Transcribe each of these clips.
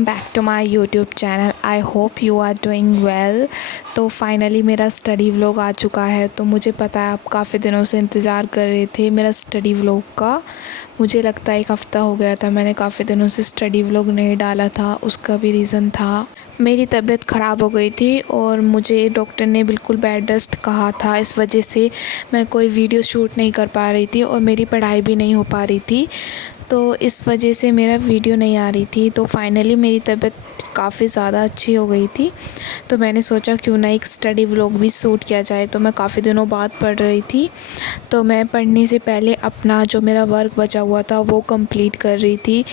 Back to my YouTube channel. I hope you are doing well. तो finally मेरा study vlog आ चुका है। तो मुझे पता है आप काफ़ी दिनों से इंतज़ार कर रहे थे मेरा स्टडी व्लॉग का। मुझे लगता है 1 हफ़्ता हो गया था, मैंने काफ़ी दिनों से स्टडी व्लॉग नहीं डाला था। उसका भी रीज़न था मेरी तबीयत ख़राब हो गई थी और मुझे डॉक्टर ने बिल्कुल बेड रेस्ट कहा था। इस वजह से मैं कोई वीडियो शूट नहीं कर पा रही थी और मेरी पढ़ाई भी नहीं हो पा रही थी। तो इस वजह से मेरा वीडियो नहीं आ रही थी। तो फाइनली मेरी तबीयत काफ़ी ज़्यादा अच्छी हो गई थी। तो मैंने सोचा क्यों ना एक स्टडी व्लॉग भी शूट किया जाए। तो मैं काफ़ी दिनों बाद पढ़ रही थी, तो मैं पढ़ने से पहले अपना जो मेरा वर्क बचा हुआ था वो कंप्लीट कर रही थी,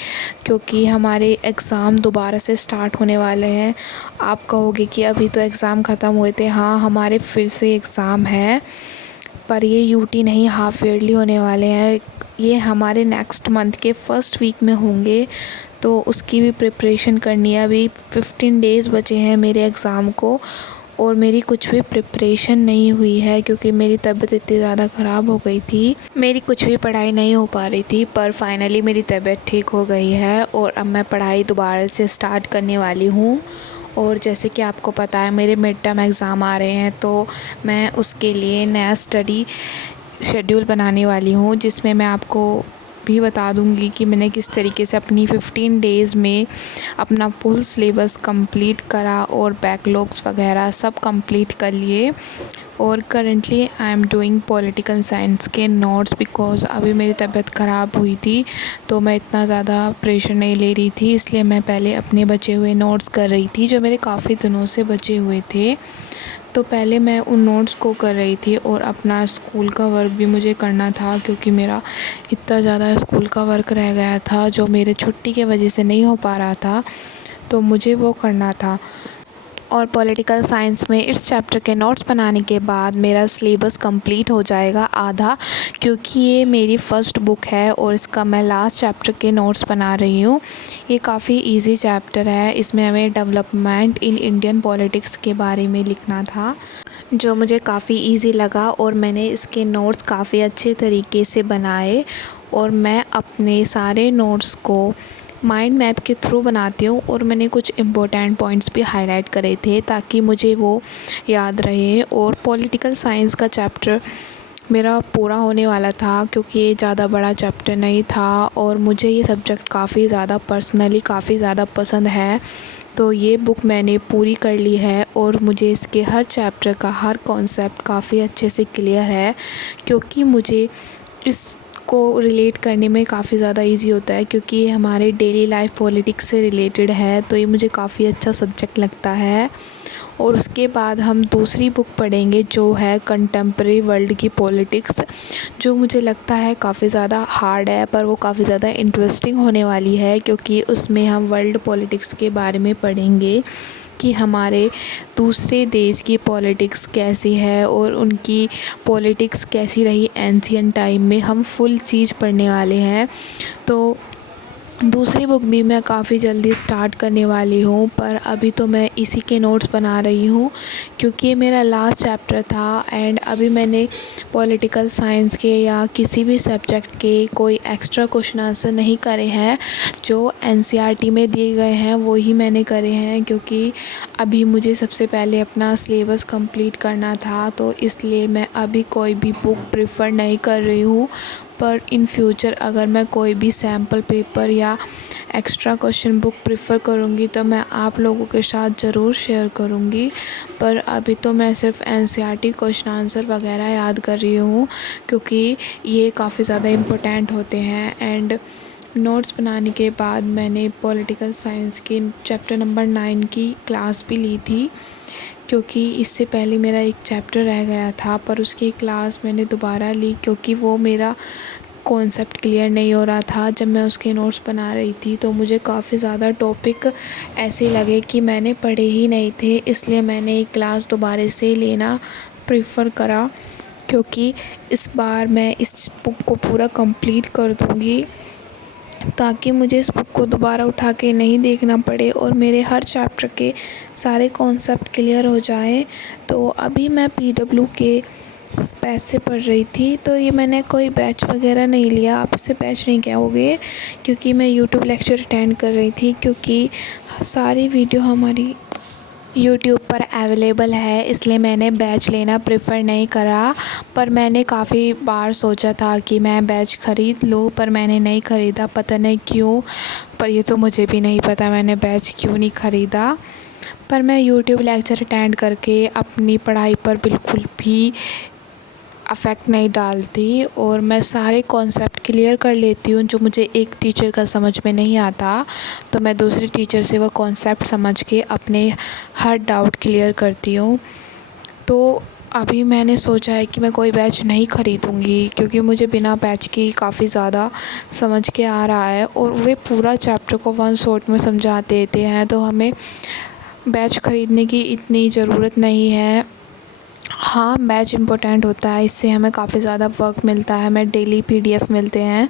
क्योंकि हमारे एग्ज़ाम दोबारा से स्टार्ट होने वाले हैं। आप कहोगे कि अभी तो एग्ज़ाम ख़त्म हुए थे। हाँ, हमारे फिर से एग्ज़ाम है, पर ये यूटी नहीं, हाफ़ ईयरली होने वाले हैं। ये हमारे नेक्स्ट मंथ के फर्स्ट वीक में होंगे, तो उसकी भी प्रिपरेशन करनी है। अभी 15 डेज़ बचे हैं मेरे एग्ज़ाम को और मेरी कुछ भी प्रिपरेशन नहीं हुई है, क्योंकि मेरी तबीयत इतनी ज़्यादा ख़राब हो गई थी। मेरी कुछ भी पढ़ाई नहीं हो पा रही थी, पर फाइनली मेरी तबीयत ठीक हो गई है और अब मैं पढ़ाई दोबारा से स्टार्ट करने वाली हूँ। और जैसे कि आपको पता है मेरे मिड टर्म एग्ज़ाम आ रहे हैं, तो मैं उसके लिए नया स्टडी शेड्यूल बनाने वाली हूँ, जिसमें मैं आपको भी बता दूँगी कि मैंने किस तरीके से अपनी 15 डेज़ में अपना फुल सिलेबस कंप्लीट करा और बैकलॉग्स वगैरह सब कंप्लीट कर लिए। और currently I am doing political science के नोट्स, बिकॉज़ अभी मेरी तबीयत ख़राब हुई थी तो मैं इतना ज़्यादा प्रेशर नहीं ले रही थी, इसलिए मैं पहले अपने बचे हुए नोट्स कर रही थी जो मेरे काफ़ी दिनों से बचे हुए थे। तो पहले मैं उन नोट्स को कर रही थी और अपना स्कूल का वर्क भी मुझे करना था, क्योंकि मेरा इतना ज़्यादा स्कूल का वर्क रह गया था जो मेरे छुट्टी की वजह से नहीं हो पा रहा था, तो मुझे वो करना था। और पॉलिटिकल साइंस में इस चैप्टर के नोट्स बनाने के बाद मेरा सिलेबस कंप्लीट हो जाएगा आधा, क्योंकि ये मेरी फ़र्स्ट बुक है और इसका मैं लास्ट चैप्टर के नोट्स बना रही हूँ। ये काफ़ी इजी चैप्टर है, इसमें हमें डेवलपमेंट इन इंडियन पॉलिटिक्स के बारे में लिखना था, जो मुझे काफ़ी इजी लगा और मैंने इसके नोट्स काफ़ी अच्छे तरीके से बनाए। और मैं अपने सारे नोट्स को माइंड मैप के थ्रू बनाती हूँ और मैंने कुछ इम्पोर्टेंट पॉइंट्स भी हाईलाइट करे थे ताकि मुझे वो याद रहे। और पॉलिटिकल साइंस का चैप्टर मेरा पूरा होने वाला था, क्योंकि ये ज़्यादा बड़ा चैप्टर नहीं था और मुझे ये सब्जेक्ट काफ़ी ज़्यादा पर्सनली काफ़ी ज़्यादा पसंद है। तो ये बुक मैंने पूरी कर ली है और मुझे इसके हर चैप्टर का हर कॉन्सेप्ट काफ़ी अच्छे से क्लियर है, क्योंकि मुझे इसको रिलेट करने में काफ़ी ज़्यादा इजी होता है, क्योंकि ये हमारे डेली लाइफ पॉलिटिक्स से रिलेटेड है। तो ये मुझे काफ़ी अच्छा सब्जेक्ट लगता है। और उसके बाद हम दूसरी बुक पढ़ेंगे जो है कंटेम्प्रेरी वर्ल्ड की पॉलिटिक्स, जो मुझे लगता है काफ़ी ज़्यादा हार्ड है, पर वो काफ़ी ज़्यादा इंटरेस्टिंग होने वाली है, क्योंकि उसमें हम वर्ल्ड पॉलिटिक्स के बारे में पढ़ेंगे कि हमारे दूसरे देश की पॉलिटिक्स कैसी है और उनकी पॉलिटिक्स कैसी रही एंशिएंट टाइम में। हम फुल चीज़ पढ़ने वाले हैं। तो दूसरी बुक भी मैं काफ़ी जल्दी स्टार्ट करने वाली हूँ, पर अभी तो मैं इसी के नोट्स बना रही हूँ, क्योंकि ये मेरा लास्ट चैप्टर था। एंड अभी मैंने पॉलिटिकल साइंस के या किसी भी सब्जेक्ट के कोई एक्स्ट्रा क्वेश्चन आंसर नहीं करे हैं। जो एनसीईआरटी में दिए गए हैं वो ही मैंने करे हैं, क्योंकि अभी मुझे सबसे पहले अपना सिलेबस कंप्लीट करना था, तो इसलिए मैं अभी कोई भी बुक प्रेफर नहीं कर रही हूँ। पर इन फ्यूचर अगर मैं कोई भी सैम्पल पेपर या एक्स्ट्रा क्वेश्चन बुक प्रेफर करूँगी तो मैं आप लोगों के साथ ज़रूर शेयर करूँगी। पर अभी तो मैं सिर्फ एनसीईआरटी क्वेश्चन आंसर वगैरह याद कर रही हूँ, क्योंकि ये काफ़ी ज़्यादा इम्पोर्टेंट होते हैं। एंड नोट्स बनाने के बाद मैंने पॉलिटिकल साइंस के चैप्टर नंबर 9 की क्लास भी ली थी, क्योंकि इससे पहले मेरा एक चैप्टर रह गया था, पर उसकी क्लास मैंने दोबारा ली, क्योंकि वो मेरा कॉन्सेप्ट क्लियर नहीं हो रहा था जब मैं उसके नोट्स बना रही थी। तो मुझे काफ़ी ज़्यादा टॉपिक ऐसे लगे कि मैंने पढ़े ही नहीं थे, इसलिए मैंने एक क्लास दोबारा से लेना प्रेफर करा, क्योंकि इस बार मैं इस बुक को पूरा कंप्लीट कर दूँगी, ताकि मुझे इस बुक को दोबारा उठा के नहीं देखना पड़े और मेरे हर चैप्टर के सारे कॉन्सेप्ट क्लियर हो जाएं। तो अभी मैं पीडब्ल्यू के बैच से पढ़ रही थी। तो ये मैंने कोई बैच वगैरह नहीं लिया, आप इसे बैच नहीं कहोगे, क्योंकि मैं यूट्यूब लेक्चर अटेंड कर रही थी, क्योंकि सारी वीडियो हमारी यूट्यूब पर अवेलेबल है, इसलिए मैंने बैच लेना प्रेफर नहीं करा। पर मैंने काफ़ी बार सोचा था कि मैं बैच ख़रीद लूँ, पर मैंने नहीं ख़रीदा, पता नहीं क्यों। पर ये तो मुझे भी नहीं पता मैंने बैच क्यों नहीं ख़रीदा। पर मैं यूट्यूब लेक्चर अटेंड करके अपनी पढ़ाई पर बिल्कुल भी अफ़ेक्ट नहीं डालती, और मैं सारे कॉन्सेप्ट क्लियर कर लेती हूँ। जो मुझे एक टीचर का समझ में नहीं आता, तो मैं दूसरे टीचर से वो कॉन्सेप्ट समझ के अपने हर डाउट क्लियर करती हूँ। तो अभी मैंने सोचा है कि मैं कोई बैच नहीं ख़रीदूँगी, क्योंकि मुझे बिना बैच की काफ़ी ज़्यादा समझ के आ रहा है, और वे पूरा चैप्टर को वन शॉट में समझा देते हैं, तो हमें बैच ख़रीदने की इतनी ज़रूरत नहीं है। हाँ, बैच इम्पोर्टेंट होता है, इससे हमें काफ़ी ज़्यादा वर्क मिलता है, हमें डेली पीडीएफ मिलते हैं।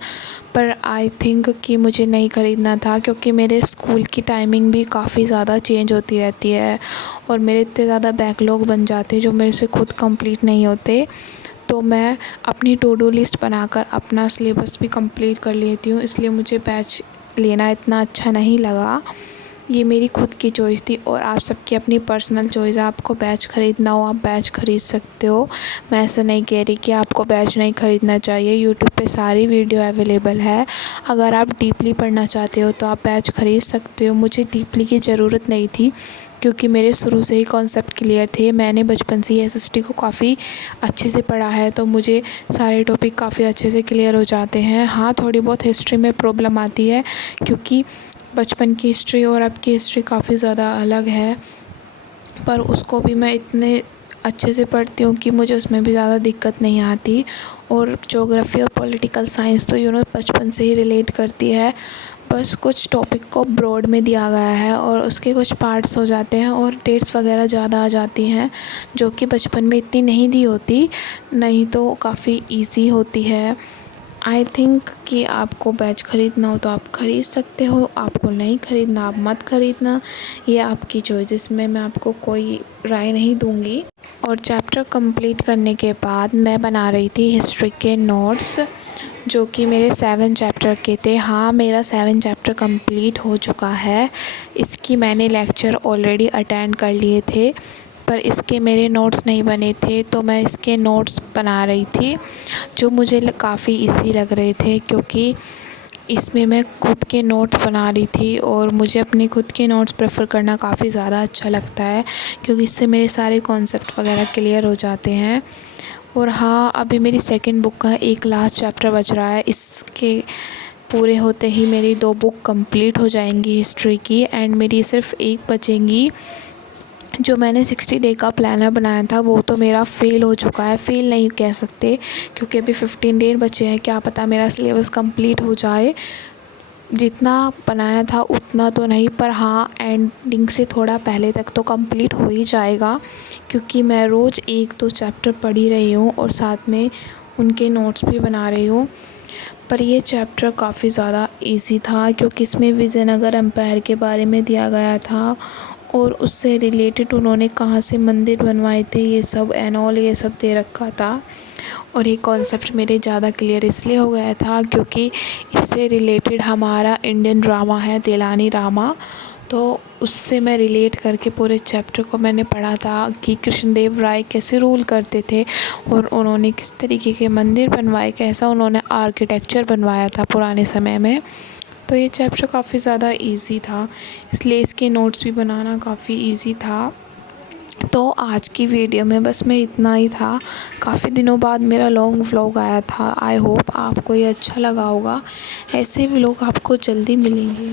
पर आई थिंक कि मुझे नहीं ख़रीदना था, क्योंकि मेरे स्कूल की टाइमिंग भी काफ़ी ज़्यादा चेंज होती रहती है, और मेरे इतने ज़्यादा बैकलॉग बन जाते हैं जो मेरे से खुद कंप्लीट नहीं होते। तो मैं अपनी टू डू लिस्ट बनाकर अपना सिलेबस भी कंप्लीट कर लेती हूँ, इसलिए मुझे बैच लेना इतना अच्छा नहीं लगा। ये मेरी खुद की चॉइस थी, और आप सबकी अपनी पर्सनल चॉइस है, आपको बैच ख़रीदना हो आप बैच ख़रीद सकते हो। मैं ऐसा नहीं कह रही कि आपको बैच नहीं ख़रीदना चाहिए, यूट्यूब पे सारी वीडियो अवेलेबल है। अगर आप डीपली पढ़ना चाहते हो तो आप बैच ख़रीद सकते हो। मुझे डीपली की ज़रूरत नहीं थी, क्योंकि मेरे शुरू से ही कॉन्सेप्ट क्लियर थे। मैंने बचपन से ही एसएसटी को काफ़ी अच्छे से पढ़ा है, तो मुझे सारे टॉपिक काफ़ी अच्छे से क्लियर हो जाते हैं। हाँ, थोड़ी बहुत हिस्ट्री में प्रॉब्लम आती है, क्योंकि बचपन की हिस्ट्री और अब की हिस्ट्री काफ़ी ज़्यादा अलग है, पर उसको भी मैं इतने अच्छे से पढ़ती हूँ कि मुझे उसमें भी ज़्यादा दिक्कत नहीं आती। और ज्योग्राफी और पॉलिटिकल साइंस तो बचपन से ही रिलेट करती है, बस कुछ टॉपिक को ब्रॉड में दिया गया है और उसके कुछ पार्ट्स हो जाते हैं और डेट्स वगैरह ज़्यादा आ जाती हैं, जो कि बचपन में इतनी नहीं दी होती, नहीं तो काफ़ी इजी होती है। आई थिंक कि आपको बैच ख़रीदना हो तो आप ख़रीद सकते हो, आपको नहीं ख़रीदना आप मत ख़रीदना, ये आपकी चॉइस, इसमें मैं आपको कोई राय नहीं दूँगी। और चैप्टर कंप्लीट करने के बाद मैं बना रही थी हिस्ट्री के नोट्स, जो कि मेरे 7 चैप्टर के थे। हाँ, मेरा 7 चैप्टर कंप्लीट हो चुका है, इसकी मैंने लेक्चर ऑलरेडी अटेंड कर लिए थे, पर इसके मेरे नोट्स नहीं बने थे, तो मैं इसके नोट्स बना रही थी, जो मुझे काफ़ी इजी लग रहे थे, क्योंकि इसमें मैं खुद के नोट्स बना रही थी, और मुझे अपने खुद के नोट्स प्रेफर करना काफ़ी ज़्यादा अच्छा लगता है, क्योंकि इससे मेरे सारे कॉन्सेप्ट वगैरह क्लियर हो जाते हैं। और हाँ, अभी मेरी सेकंड बुक का एक लास्ट चैप्टर बच रहा है, इसके पूरे होते ही मेरी 2 बुक कंप्लीट हो जाएंगी हिस्ट्री की, एंड मेरी सिर्फ एक बचेंगी। जो मैंने 60 डे का प्लानर बनाया था वो तो मेरा फ़ेल हो चुका है, फ़ेल नहीं कह सकते, क्योंकि अभी 15 डे बचे हैं, क्या पता मेरा सिलेबस कंप्लीट हो जाए। जितना बनाया था उतना तो नहीं, पर हाँ, एंडिंग से थोड़ा पहले तक तो कंप्लीट हो ही जाएगा, क्योंकि मैं रोज़ 1-2 चैप्टर पढ़ ही रही हूँ और साथ में उनके नोट्स भी बना रही हूँ। पर ये चैप्टर काफ़ी ज़्यादा इजी था, क्योंकि इसमें विजयनगर एम्पायर के बारे में दिया गया था, और उससे रिलेटेड उन्होंने कहाँ से मंदिर बनवाए थे, ये सब एंड ऑल ये सब दे रखा था। और ये कॉन्सेप्ट मेरे ज़्यादा क्लियर इसलिए हो गया था क्योंकि इससे रिलेटेड हमारा इंडियन ड्रामा है तेलानी रामा, तो उससे मैं रिलेट करके पूरे चैप्टर को मैंने पढ़ा था कि कृष्णदेव राय कैसे रूल करते थे और उन्होंने किस तरीके के मंदिर बनवाए, कैसा उन्होंने आर्किटेक्चर बनवाया था पुराने समय में। तो ये चैप्टर काफ़ी ज़्यादा इजी था, इसलिए इसके नोट्स भी बनाना काफ़ी इजी था। तो आज की वीडियो में बस मैं इतना ही था। काफ़ी दिनों बाद मेरा लॉन्ग व्लॉग आया था। आई होप आपको ये अच्छा लगा होगा। ऐसे व्लॉग आपको जल्दी मिलेंगे।